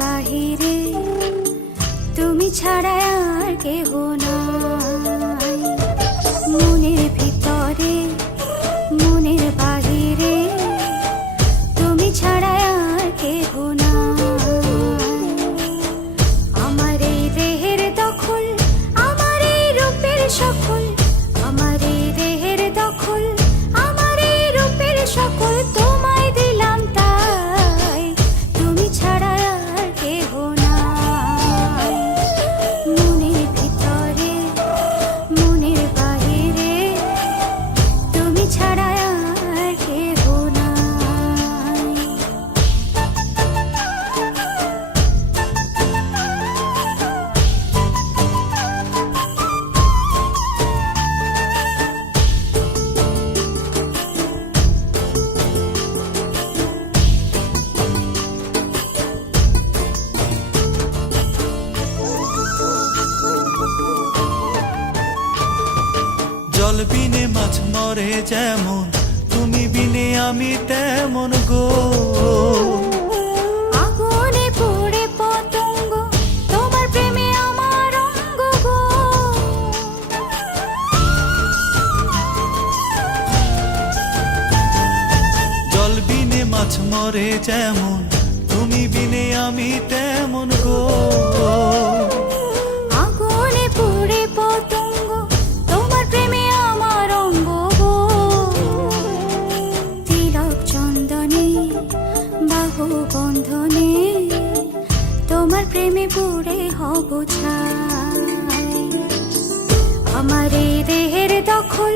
বাহিরে তুমি ছাড়া আর কেহ নাই। মনের ভিতরে মনের বাহিরে তুমি ছাড়া আর কেহ নাই। আমার এই দেহের দখল, আমার এই রূপের সকল, আমার এই দেহের দখল, আমার এই রূপের সকল তোমায় দিলাম তাই, তুমি ছাড়া আর কেহ নাই। মনের ভিতরে মনের বাহিরে তুমি ছাড়া আর কেহ নাই। জল বিনে মাছ মরে যেমন, তুমি বিনে আমি তেমন গো। আগুনে পড়ে পতঙ্গ, তোমার প্রেমে আমার অঙ্গ গো। জল বিনে মাছ মরে যেমন, তুমি বিনে আমি তেমন গো। আগুনে পড়ে পতঙ্গ, তোমার প্রেমে আমার অঙ্গ গো। তিলক চন্দনে বাহু বন্ধনে তোমার প্রেমে পড়ে হব ছাই। আমার এই দেহের দখল,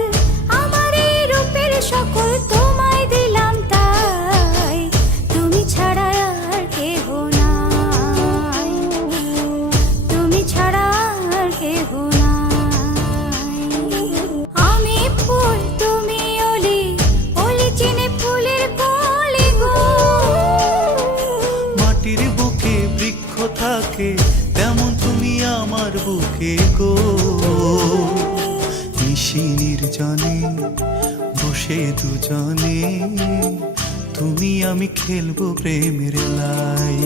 আমার এই রূপের সকল তোমায় দিলাম তাই, তুমি ছাড়া আর কেহ নাই, তুমি ছাড়া আর কেহ নাই। আমি ফুল তুমি অলি, অলি চিনে ফুলের কলি গো। মাটির বুকে বৃক্ষ থাকে, তেমন তুমি আমার বুকে গো। নিশি নির্জনে বসে দুজনে, তুমি আমি খেলবো প্রেমের লাই।